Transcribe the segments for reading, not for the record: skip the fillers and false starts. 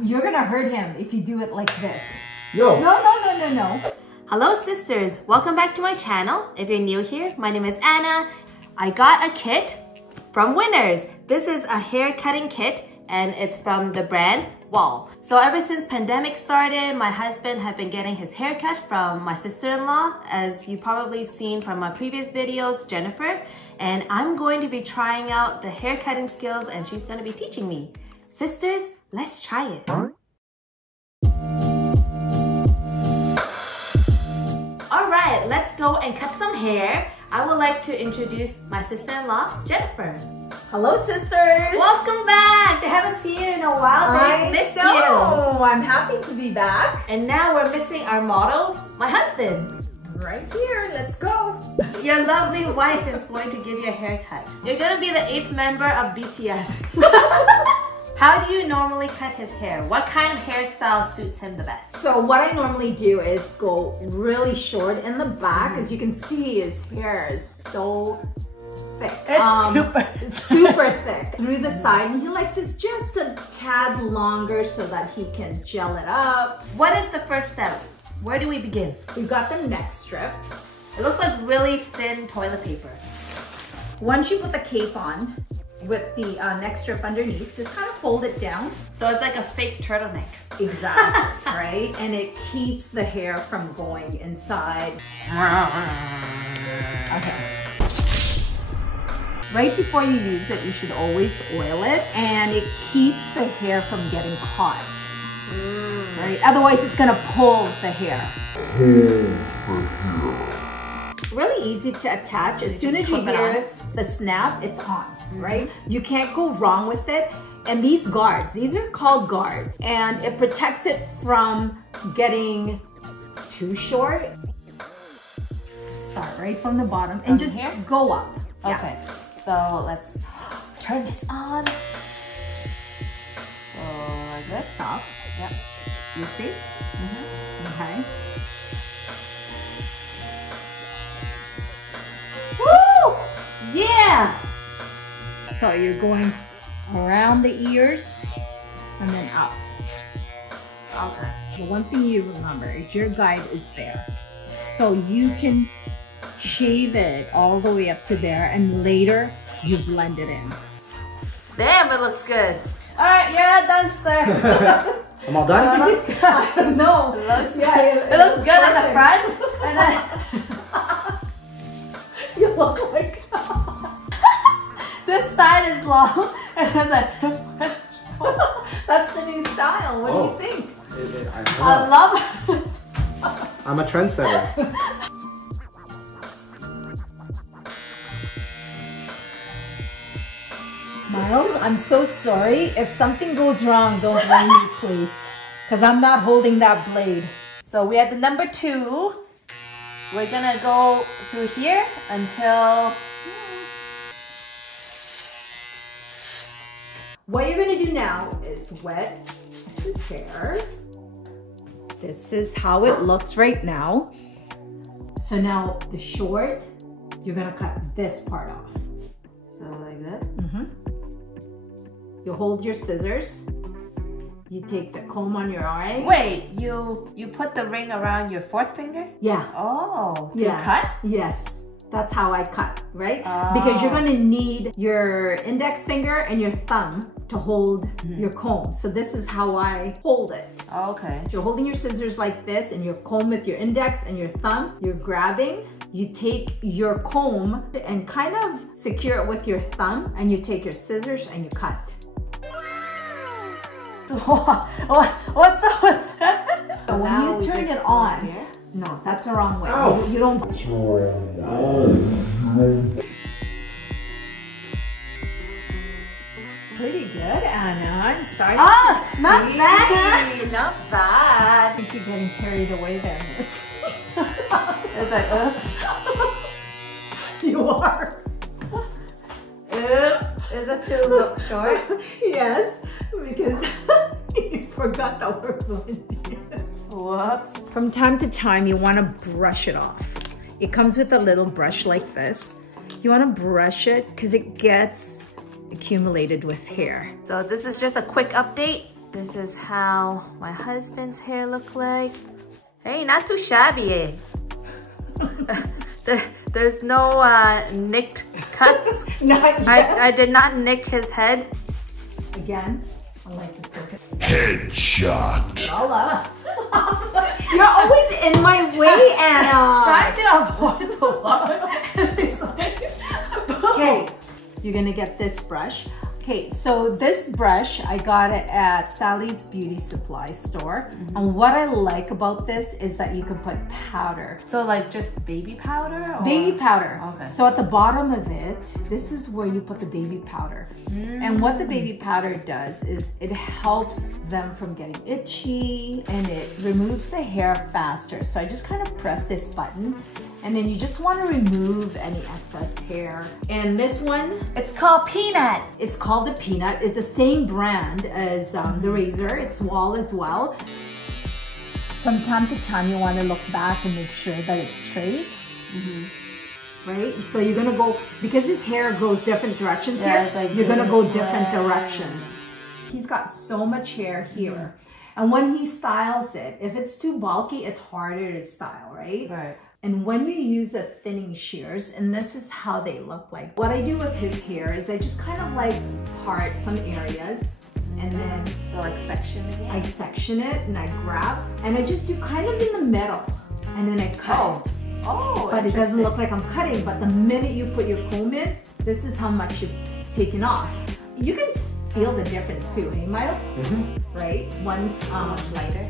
You're gonna hurt him if you do it like this. Yo. No. Hello sisters, welcome back to my channel. If you're new here, my name is Anna. I got a kit from Winners. This is a hair cutting kit and it's from the brand Wahl. So ever since pandemic started, my husband had been getting his hair cut from my sister-in-law, as you probably have seen from my previous videos, Jennifer. And I'm going to be trying out the hair cutting skills and she's going to be teaching me. Sisters, let's try it. Alright, let's go and cut some hair. I would like to introduce my sister-in-law, Jennifer. Hello, sisters. Welcome back. They haven't seen you in a while. They missed you. I'm happy to be back. And now we're missing our model, my husband. Right here. Let's go. Your lovely wife is going to give you a haircut. You're going to be the 8th member of BTS. How do you normally cut his hair? What kind of hairstyle suits him the best? So what I normally do is go really short in the back. As you can see, his hair is so thick. It's super thick. Through the side, and he likes this just a tad longer so that he can gel it up. What is the first step? Where do we begin? We've got the neck strip. It looks like really thin toilet paper. Once you put the cape on, with the neck strip underneath, just kind of fold it down. So it's like a fake turtleneck. Exactly, right? And it keeps the hair from going inside. Okay. Right before you use it, you should always oil it, and it keeps the hair from getting caught. Right? Otherwise, it's gonna pull the hair. Really easy to attach. As soon as you hear the snap, it's on, right? You can't go wrong with it. And these guards, these are called guards, and it protects it from getting too short. Start right from the bottom and just go up. Okay, so let's turn this on. So like this. Stop. Yep. You see? Okay. Woo! Yeah! So you're going around the ears and then up. Okay. The one thing you remember is your guide is there. So you can shave it all the way up to there and later you blend it in. Damn, it looks good. Alright, you're all done, sir. I'm all done? I don't know. It looks good at the front. And then you look like this side is long and then like that's the new style. What do you think? I love it. I'm a trendsetter. Myles, I'm so sorry. If something goes wrong, don't blame me, please. Because I'm not holding that blade. So we have the number 2. We're gonna go through here until... What you're gonna do now is wet his hair. This is how it looks right now. So now the short, you're gonna cut this part off. So like this? You hold your scissors. You take the comb on your eye. Wait, you put the ring around your 4th finger? Yeah. Oh, to cut? Yes. That's how I cut, right? Because you're gonna need your index finger and your thumb to hold your comb. So this is how I hold it. Okay. You're holding your scissors like this and your comb with your index and your thumb. You're grabbing. You take your comb and kind of secure it with your thumb, and you take your scissors and you cut. What's up with that? So when you turn it on, no, that's the wrong way. Oh. You don't. Pretty good, Anna. I'm starting to see. Not bad. Not bad. I think you're getting carried away there, miss. It's like, oops. You are. Oops. Is it too short? Yes, because you forgot that we're blending. Whoops. From time to time, you want to brush it off. It comes with a little brush like this. You want to brush it because it gets accumulated with hair. So this is just a quick update. This is how my husband's hair look like. Hey, not too shabby, eh? There's no nicked cuts. Not yet. I did not nick his head. Again, I like to soak it. Headshot. All up. You're always in my way, Anna. Trying to avoid the water. She's like, Okay, you're gonna get this brush. Okay, so this brush, I got it at Sally's Beauty Supply store. And what I like about this is that you can put powder. so like just baby powder? Or? Baby powder. Okay. So at the bottom of it, this is where you put the baby powder. And what the baby powder does is it helps them from getting itchy and it removes the hair faster. So I just kind of press this button and then you just want to remove any excess hair. And this one, It's called Peanut. it's called the Peanut. It's the same brand as the razor. It's Wahl as well. From time to time, you want to look back and make sure that it's straight. Right? So you're gonna go, because his hair goes different directions Yeah, here, it's like you're gonna go this different way. directions. He's got so much hair here. And when he styles it, if it's too bulky, it's harder to style, right? Right. And when you use the thinning shears, and this is how they look like. What I do with his hair is I just kind of like part some areas and then So like section again? I section it and I grab and I just do kind of in the middle and then I cut. Oh, But it doesn't look like I'm cutting, but the minute you put your comb in, this is how much you've taken off. You can feel the difference too, hey Myles? Right? One's lighter.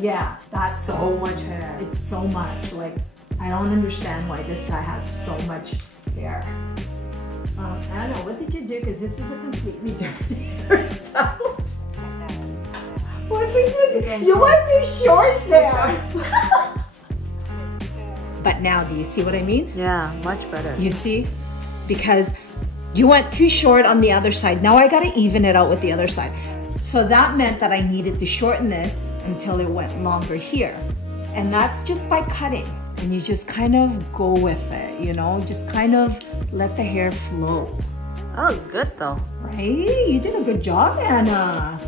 yeah, that's So much hair. it's so much. Like, I don't understand why this guy has so much hair. Anna, what did you do? Because this is a completely different hairstyle. What did you do? You went too short there. But now, do you see what I mean? Yeah, much better. You see? Because you went too short on the other side. Now I gotta even it out with the other side. So that meant that I needed to shorten this until it went longer here. And that's just by cutting. And you just kind of go with it, you know? Just kind of let the hair flow. Oh, it's good though. Right? You did a good job, Anna.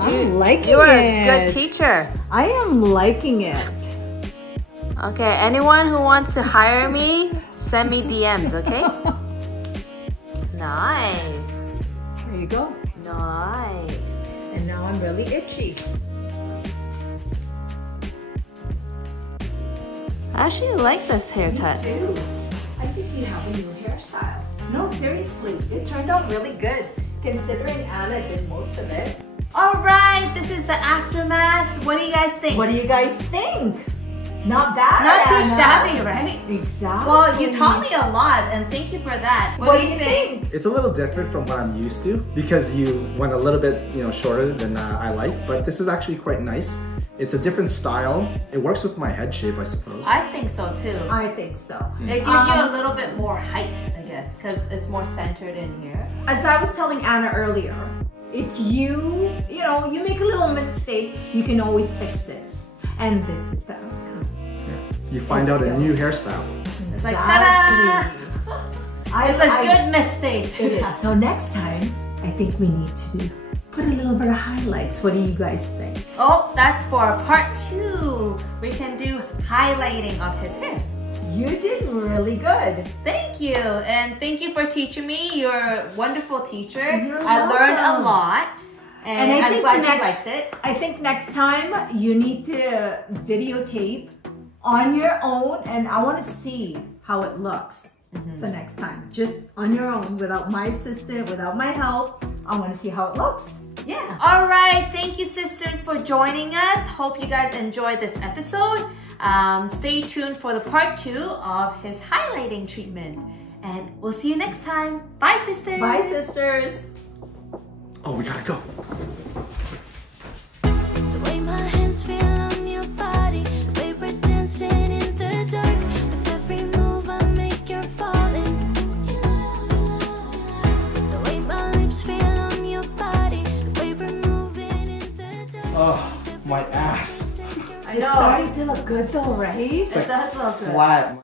I'm liking it. You are a good teacher. I am liking it. Okay, anyone who wants to hire me, send me DMs, okay? Nice. There you go. Nice. And now I'm really itchy. I actually like this haircut. Me too. I think you have a new hairstyle. No, seriously, it turned out really good, considering Anna did most of it. All right, this is the aftermath. What do you guys think? What do you guys think? Not bad, Not too Anna. shabby, right? Exactly. Well, you taught me a lot, and thank you for that. What do you think? It's a little different from what I'm used to because you went a little bit, shorter than I like, but this is actually quite nice. It's a different style. It works with my head shape, I suppose. I think so too. I think so. It gives you a little bit more height, I guess, because it's more centered in here. As I was telling Anna earlier, if you make a little mistake, you can always fix it. And this is the outcome. You find out a new hairstyle. It's like, ta-da! Exactly. It's a good mistake. It is. So next time, I think we need to put a little bit of highlights. What do you guys think? Oh, that's for part 2. We can do highlighting of his hair. You did really good. Thank you, and thank you for teaching me. You're a wonderful teacher. You're I learned a welcome. lot, and I I'm think glad you next, liked it. I think next time you need to videotape on your own, and I want to see how it looks the next time. Just on your own, without my assistant, without my help. I want to see how it looks. Yeah. All right. Thank you, sisters, for joining us. Hope you guys enjoyed this episode. Stay tuned for the part 2 of his highlighting treatment. And we'll see you next time. Bye, sisters. Bye, sisters. Oh, we gotta go. The way my hands feel on your body, the way we're dancing in the dark. With every move I make, you're falling. The way my lips feel on your body, the way we're moving in the dark. Oh, my ass. I It's know. starting to look good though, right? It does look good. Flat.